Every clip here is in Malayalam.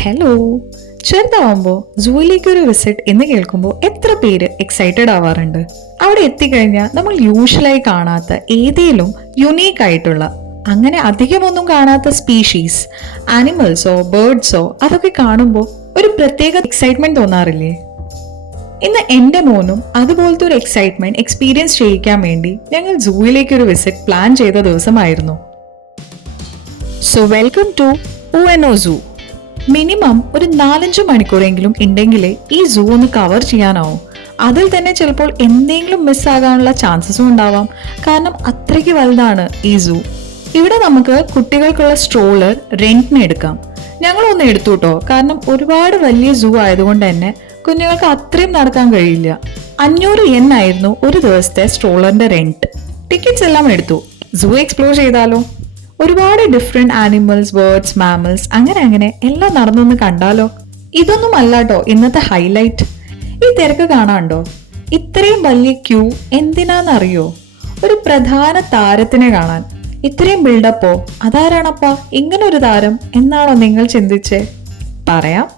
ഹലോ. ചെറുതാവുമ്പോൾ സൂയിലേക്ക് ഒരു വിസിറ്റ് എന്ന് കേൾക്കുമ്പോൾ എത്ര പേര് എക്സൈറ്റഡ് ആവാറുണ്ട്. അവിടെ എത്തിക്കഴിഞ്ഞാൽ നമ്മൾ യൂഷ്വലായി കാണാത്ത ഏതേലും യുണീക്ക് ആയിട്ടുള്ള, അങ്ങനെ അധികമൊന്നും കാണാത്ത സ്പീഷീസ്, ആനിമൽസോ ബേർഡ്സോ അതൊക്കെ കാണുമ്പോൾ ഒരു പ്രത്യേക എക്സൈറ്റ്മെന്റ് തോന്നാറില്ലേ? ഇന്ന് എൻ്റെ മോനും അതുപോലത്തെ ഒരു എക്സൈറ്റ്മെന്റ് എക്സ്പീരിയൻസ് ചെയ്യിക്കാൻ വേണ്ടി ഞങ്ങൾ സൂയിലേക്ക് ഒരു വിസിറ്റ് പ്ലാൻ ചെയ്ത ദിവസമായിരുന്നു. So welcome to UNO zoo. Minimum ഒരു 4-5 മണിക്കൂറെങ്കിലും ഉണ്ടെങ്കിലേ ഈ സൂ ഒന്ന് കവർ ചെയ്യാനാവും. അതിൽ തന്നെ ചിലപ്പോൾ എന്തെങ്കിലും മിസ്സാകാനുള്ള ചാൻസസും ഉണ്ടാവാം, കാരണം അത്രയ്ക്ക് വലുതാണ് ഈ സൂ. ഇവിടെ നമുക്ക് കുട്ടികൾക്കുള്ള സ്ട്രോളർ റെന്റിന് എടുക്കാം. ഞങ്ങളൊന്ന് എടുത്തു കേട്ടോ, കാരണം ഒരുപാട് വലിയ സൂ ആയതുകൊണ്ട് തന്നെ കുഞ്ഞുങ്ങൾക്ക് അത്രയും നടക്കാൻ കഴിയില്ല. 500 yen ആയിരുന്നു ഒരു ദിവസത്തെ സ്ട്രോളറിന്റെ റെന്റ്. ടിക്കറ്റ്സ് എല്ലാം എടുത്തു. സൂ എക്സ്പ്ലോർ ചെയ്താലോ? ഒരുപാട് ഡിഫറെന്റ് ആനിമൽസ്, ബേർഡ്സ്, മാമൽസ്, അങ്ങനെ എല്ലാം നടന്നൊന്ന് കണ്ടാലോ? ഇതൊന്നും അല്ലാട്ടോ ഇന്നത്തെ ഹൈലൈറ്റ്. ഈ തിരക്ക് കാണാണ്ടോ? ഇത്രയും വലിയ ക്യൂ എന്തിനാന്നറിയോ? ഒരു പ്രധാന താരത്തിനെ കാണാൻ. ഇത്രയും ബിൽഡപ്പോ? അതാരാണപ്പാ ഇങ്ങനൊരു താരം എന്നാണോ നിങ്ങൾ ചിന്തിച്ചേ? പറയാം.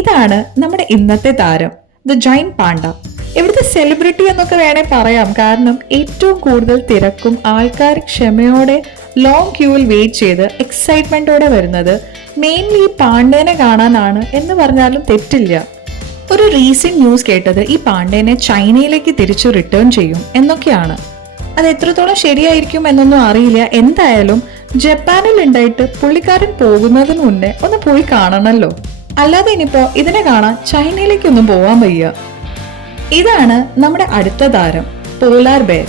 ഇതാണ് നമ്മുടെ ഇന്നത്തെ താരം, ദ ജൈന്റ് പാണ്ട. ഇവിടുത്തെ സെലിബ്രിറ്റി എന്നൊക്കെ വേണേ പറയാം, കാരണം ഏറ്റവും കൂടുതൽ തിരക്കും ആൾക്കാർ ക്ഷമയോടെ ലോങ് ക്യൂവിൽ വെയിറ്റ് ചെയ്ത് എക്സൈറ്റ്മെന്റോടെ വരുന്നത് മെയിൻലി ഈ പാണ്ടേനെ കാണാനാണ് എന്ന് പറഞ്ഞാലും തെറ്റില്ല. ഒരു റീസെന്റ് ന്യൂസ് കേട്ടത് ഈ പാണ്ടേനെ ചൈനയിലേക്ക് തിരിച്ചു റിട്ടേൺ ചെയ്യും എന്നൊക്കെയാണ്. അത് എത്രത്തോളം ശരിയായിരിക്കും എന്നൊന്നും അറിയില്ല. എന്തായാലും ജപ്പാനിൽ ഉണ്ടായിട്ട് പുള്ളിക്കാരൻ പോകുന്നതിന് മുന്നേ ഒന്ന് പോയി കാണണമല്ലോ. അല്ലാതെ ഇനിയിപ്പോ ഇതിനെ കാണാൻ ചൈനയിലേക്കൊന്നും പോവാൻ വയ്യ. ഇതാണ് നമ്മുടെ അടുത്ത താരം, പോലാർ ബെയർ.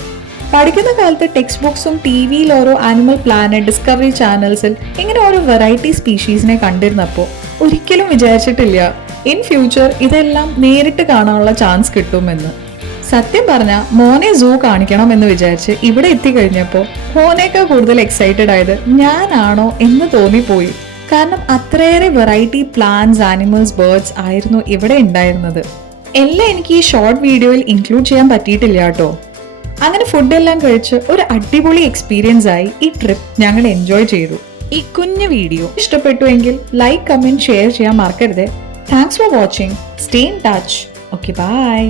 പഠിക്കുന്ന കാലത്ത് ടെക്സ്റ്റ് ബുക്സും TV-യിൽ ഓരോ ആനിമൽ പ്ലാനറ്റ്, ഡിസ്കവറി ചാനൽസിൽ ഇങ്ങനെ ഓരോ വെറൈറ്റി സ്പീഷീസിനെ കണ്ടിരുന്നപ്പോൾ ഒരിക്കലും വിചാരിച്ചിട്ടില്ല ഇൻ ഫ്യൂച്ചർ ഇതെല്ലാം നേരിട്ട് കാണാനുള്ള ചാൻസ് കിട്ടുമെന്ന്. സത്യം പറഞ്ഞാൽ മോനെ സൂ കാണിക്കണം എന്ന് വിചാരിച്ച് ഇവിടെ എത്തിക്കഴിഞ്ഞപ്പോൾ മോനേക്കാൾ കൂടുതൽ എക്സൈറ്റഡ് ആയത് ഞാനാണോ എന്ന് തോന്നിപ്പോയി. കാരണം അത്രയേറെ വെറൈറ്റി പ്ലാന്റ്സ്, ആനിമൽസ്, ബേർഡ്സ് ആയിരുന്നു ഇവിടെ ഉണ്ടായിരുന്നത്. എല്ലാം എനിക്ക് ഈ ഷോർട്ട് വീഡിയോയിൽ ഇൻക്ലൂഡ് ചെയ്യാൻ പറ്റിയിട്ടില്ല കേട്ടോ. അങ്ങനെ ഫുഡെല്ലാം കഴിച്ച് ഒരു അടിപൊളി എക്സ്പീരിയൻസ് ആയി ഈ ട്രിപ്പ് ഞങ്ങൾ എൻജോയ് ചെയ്തു. ഈ കുഞ്ഞു വീഡിയോ ഇഷ്ടപ്പെട്ടുവെങ്കിൽ ലൈക്ക്, കമന്റ്, ഷെയർ ചെയ്യാൻ മറക്കരുത്. Thanks for watching. Stay in touch. Okay, by.